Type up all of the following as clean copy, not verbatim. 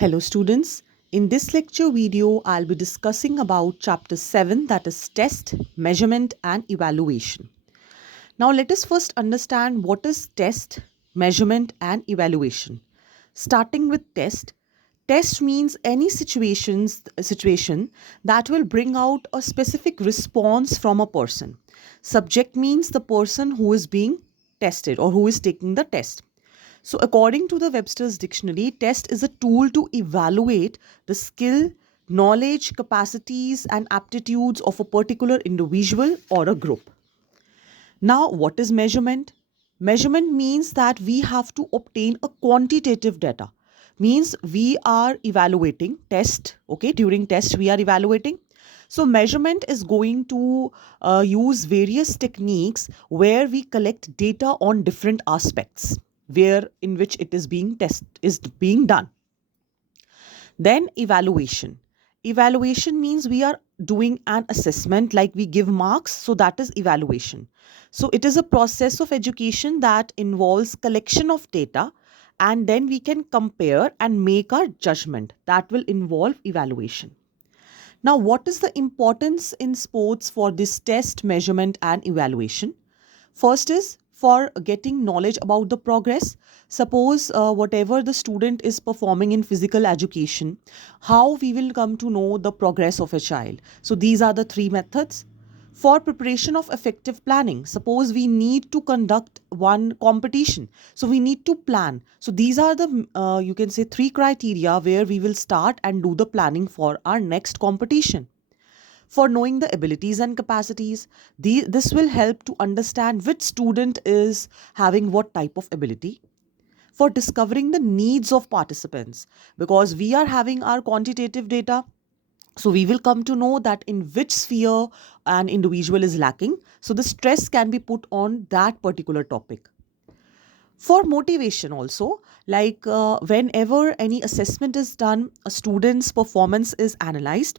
Hello students, in this lecture video I'll be discussing about chapter 7, that is test, measurement and evaluation. Now let us first understand what is test, measurement and evaluation. Starting with test, test means any situation that will bring out a specific response from a person. Subject means the person who is being tested or who is taking the test. So, according to the Webster's Dictionary, test is a tool to evaluate the skill, knowledge, capacities, and aptitudes of a particular individual or a group. Now, what is measurement? Measurement means that we have to obtain a quantitative data. Means we are evaluating test, okay, during test we are evaluating. So, measurement is going to use various techniques where we collect data on different aspects where in which it is being done. Then evaluation. Evaluation means we are doing an assessment, like we give marks, so that is evaluation. So it is a process of education that involves collection of data, and then we can compare and make our judgment. That will involve evaluation. Now, what is the importance in sports for this test, measurement, and evaluation? First is for getting knowledge about the progress. Suppose whatever the student is performing in physical education, how we will come to know the progress of a child. So these are the three methods. For preparation of effective planning, suppose we need to conduct one competition, so we need to plan. So these are the you can say three criteria where we will start and do the planning for our next competition. For knowing the abilities and capacities, this will help to understand which student is having what type of ability. For discovering the needs of participants, because we are having our quantitative data, so we will come to know that in which sphere an individual is lacking, so the stress can be put on that particular topic. For motivation also, like whenever any assessment is done, a student's performance is analyzed,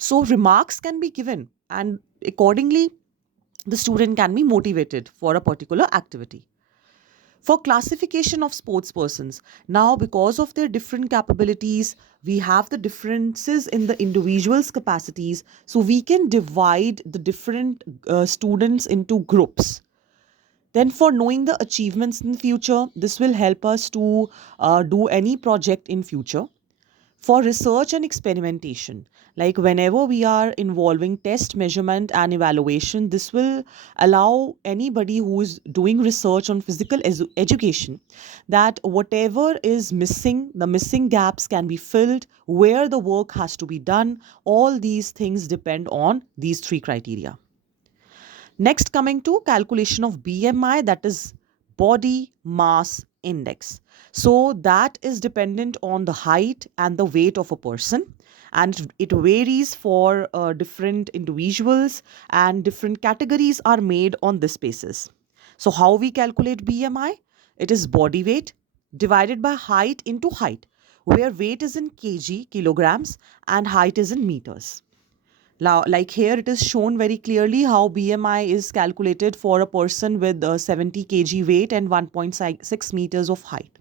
so remarks can be given, and accordingly the student can be motivated for a particular activity. For classification of sports persons, now because of their different capabilities, we have the differences in the individual's capacities, so we can divide the different students into groups. Then for knowing the achievements in the future, this will help us to do any project in future. For research and experimentation, like whenever we are involving test, measurement and evaluation, this will allow anybody who is doing research on physical education, that whatever is missing, the missing gaps can be filled, where the work has to be done. All these things depend on these three criteria. Next, coming to calculation of BMI, that is body mass index. So, that is dependent on the height and the weight of a person, and it varies for different individuals, and different categories are made on this basis. So, how we calculate BMI? It is body weight divided by height into height, where weight is in kilograms, and height is in meters. Now, like here, it is shown very clearly how BMI is calculated for a person with 70 kg weight and 1.6 meters of height.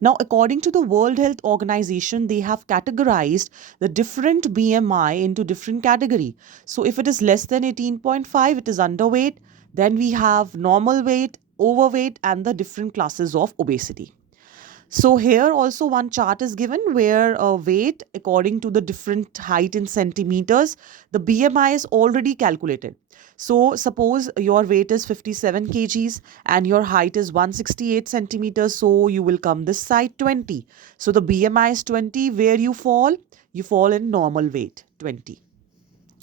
Now, according to the World Health Organization, they have categorized the different BMI into different category. So, if it is less than 18.5, it is underweight. Then we have normal weight, overweight, and the different classes of obesity. So here also one chart is given where weight according to the different height in centimeters, the BMI is already calculated. So suppose your weight is 57 kgs and your height is 168 centimeters. So you will come this side 20. So the BMI is 20. Where you fall? You fall in normal weight 20.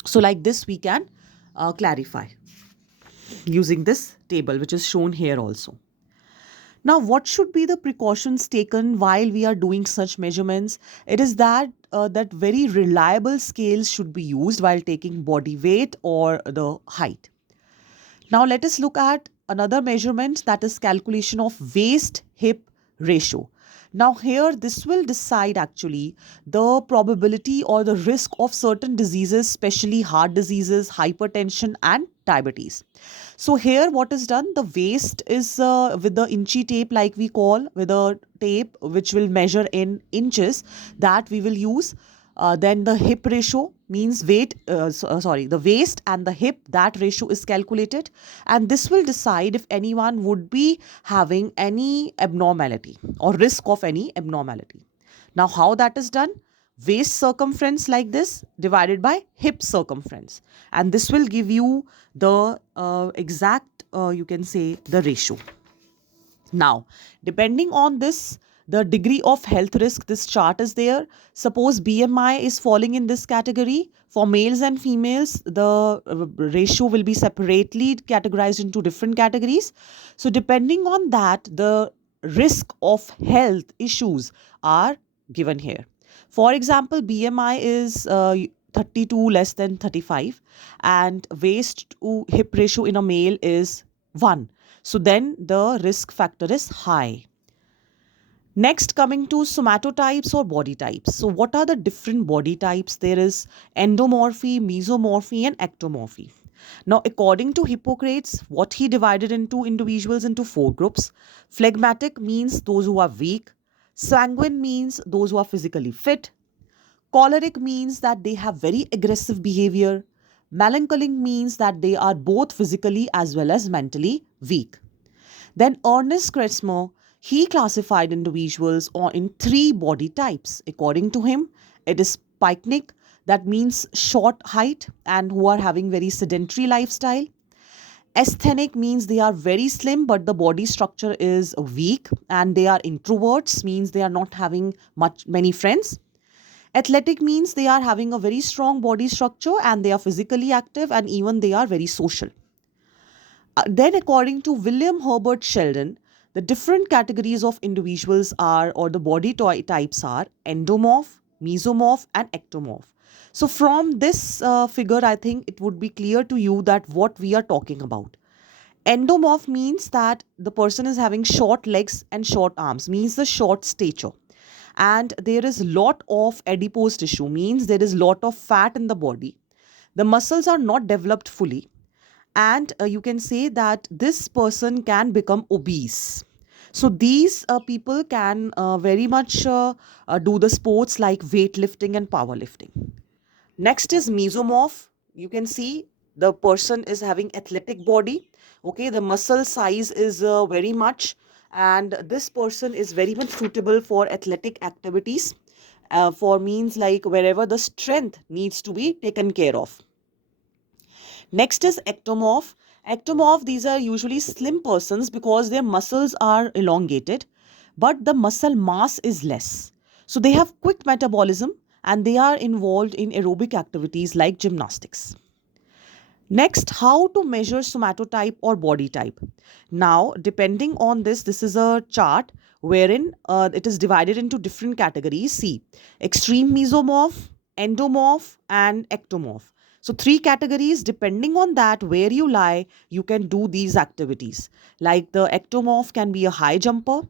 So like this we can clarify using this table which is shown here also. Now, what should be the precautions taken while we are doing such measurements? It is that very reliable scales should be used while taking body weight or the height. Now, let us look at another measurement, that is calculation of waist hip ratio. Now, here this will decide actually the probability or the risk of certain diseases, especially heart diseases, hypertension, and diabetes. So, here what is done, the waist is with the inchy tape, like we call, with a tape which will measure in inches, that we will use. Then the hip ratio means the waist and the hip, that ratio is calculated, and this will decide if anyone would be having any abnormality or risk of any abnormality. Now, how that is done? Waist circumference like this divided by hip circumference, and this will give you the exact, you can say, the ratio. Now, depending on this, the degree of health risk, this chart is there. Suppose BMI is falling in this category. For males and females, the ratio will be separately categorized into different categories. So, depending on that, the risk of health issues are given here. For example, BMI is 32 less than 35, and waist to hip ratio in a male is 1. So then the risk factor is high. Next, coming to somatotypes or body types. So what are the different body types? There is endomorphy, mesomorphy, and ectomorphy. Now, according to Hippocrates, what he divided into individuals into 4 groups. Phlegmatic means those who are weak. Sanguine means those who are physically fit. Choleric means that they have very aggressive behavior. Melancholic means that they are both physically as well as mentally weak. Then Ernest Kretzmer, he classified individuals in 3 body types. According to him, it is pycnic, that means short height and who are having very sedentary lifestyle. Asthenic means they are very slim but the body structure is weak, and they are introverts, means they are not having many friends. Athletic means they are having a very strong body structure and they are physically active, and even they are very social. Then, according to William Herbert Sheldon, the different categories of individuals are, or the body types are, endomorph, mesomorph, and ectomorph. So, from this figure, I think it would be clear to you that what we are talking about. Endomorph means that the person is having short legs and short arms, means the short stature. And there is lot of adipose tissue, means there is lot of fat in the body. The muscles are not developed fully, and you can say that this person can become obese. So these people can very much do the sports like weightlifting and powerlifting. Next is mesomorph. You can see the person is having athletic body. Okay, the muscle size is very much, and this person is very much suitable for athletic activities, for means like wherever the strength needs to be taken care of. Next is ectomorph. Ectomorph, these are usually slim persons because their muscles are elongated, but the muscle mass is less. So they have quick metabolism and they are involved in aerobic activities like gymnastics. Next, how to measure somatotype or body type. Now, depending on this is a chart wherein it is divided into different categories. See, extreme mesomorph, endomorph, and ectomorph. So, 3 categories. Depending on that, where you lie, you can do these activities. Like the ectomorph can be a high jumper,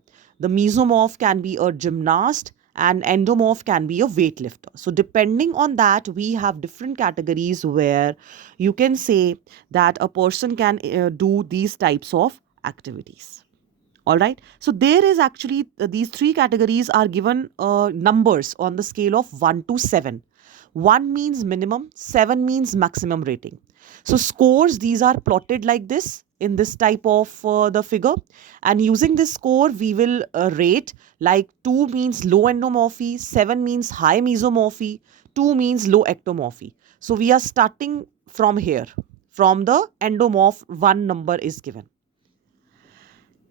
the mesomorph can be a gymnast, and endomorph can be a weightlifter. So depending on that, we have different categories where you can say that a person can do these types of activities. All right. So there is actually these 3 categories are given numbers on the scale of 1 to 7. 1 means minimum, 7 means maximum rating. So scores, these are plotted like this in this type of the figure, and using this score we will rate, like 2 means low endomorphy, 7 means high mesomorphy, 2 means low ectomorphy. So we are starting from here, from the endomorph 1 number is given.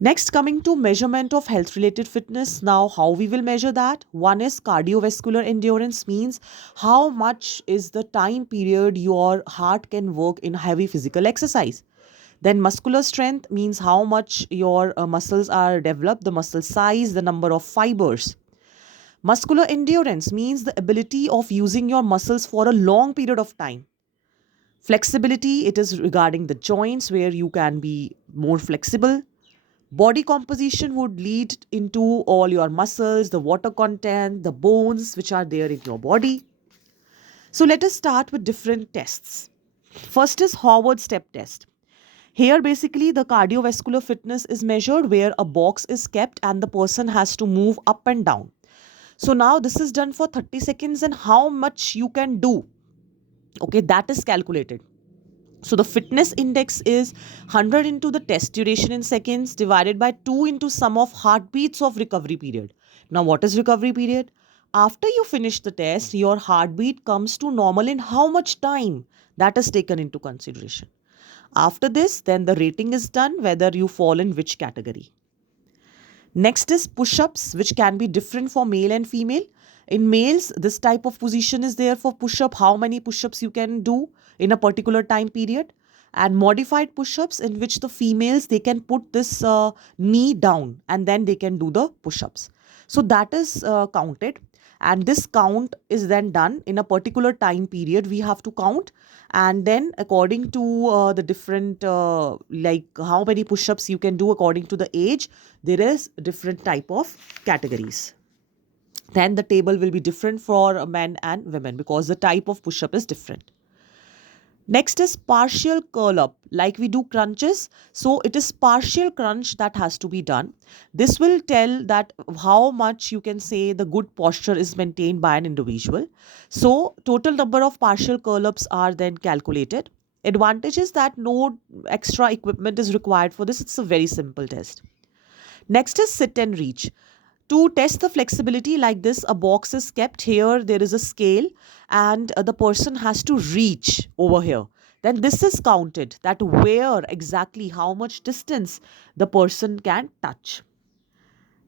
Next, coming to measurement of health related fitness. Now, how we will measure that? One is cardiovascular endurance, means how much is the time period your heart can work in heavy physical exercise. Then muscular strength means how much your muscles are developed, the muscle size, the number of fibers. Muscular endurance means the ability of using your muscles for a long period of time. Flexibility, it is regarding the joints where you can be more flexible. Body composition would lead into all your muscles, the water content, the bones which are there in your body. So let us start with different tests. First is Howard step test. Here, basically, the cardiovascular fitness is measured where a box is kept and the person has to move up and down. So now this is done for 30 seconds, and how much you can do, okay, that is calculated. So the fitness index is 100 into the test duration in seconds divided by 2 into sum of heartbeats of recovery period. Now what is recovery period? After you finish the test, your heartbeat comes to normal in how much time? That is taken into consideration. After this, then the rating is done whether you fall in which category. Next is push-ups, which can be different for male and female. In males, this type of position is there for push-up, how many push-ups you can do in a particular time period. And modified push-ups, in which the females, they can put this knee down and then they can do the push-ups. So that is counted, and this count is then done in a particular time period. We have to count, and then according to the different like how many push-ups you can do according to the age, there is different type of categories. Then the table will be different for men and women because the type of push-up is different. Next is partial curl up, like we do crunches. So it is partial crunch that has to be done. This will tell that how much you can say the good posture is maintained by an individual. So total number of partial curl ups are then calculated. Advantage is that no extra equipment is required for this. It's a very simple test. Next is sit and reach. To test the flexibility, like this, a box is kept here, there is a scale, and the person has to reach over here. Then this is counted, that where exactly how much distance the person can touch.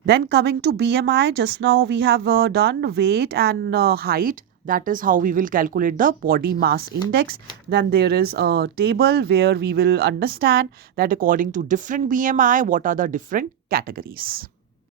Then coming to BMI, just now we have done weight and height. That is how we will calculate the body mass index. Then there is a table where we will understand that according to different BMI, what are the different categories.